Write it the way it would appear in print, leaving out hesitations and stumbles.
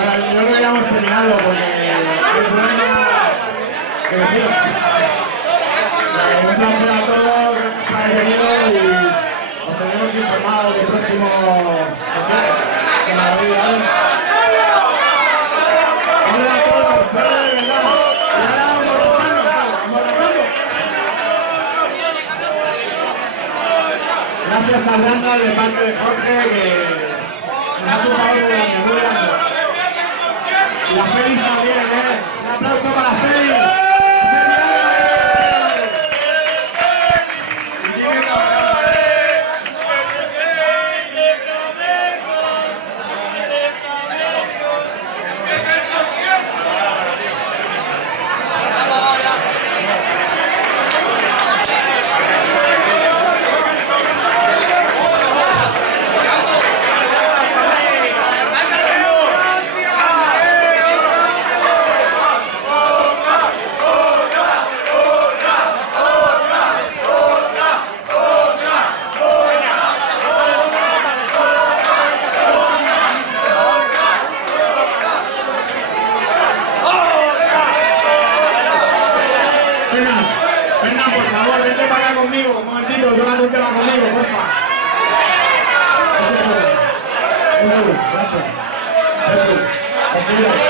Bueno, yo creo que ya hemos terminado porque es una que deciros. Un placer a todos, gracias por haber venido y os tenemos informados del próximo concierto. Que me habéis dado. Hola a todos, suerte de verdad. Y ahora emborrachando. Gracias a Randa de parte de Jorge que me ha chupado muy grande, muy grande. Y la Félix también, Un aplauso para Félix. Venga, por favor, vente para acá conmigo, un momentito, tócate un tema conmigo, porfa. Un segundo, gracias.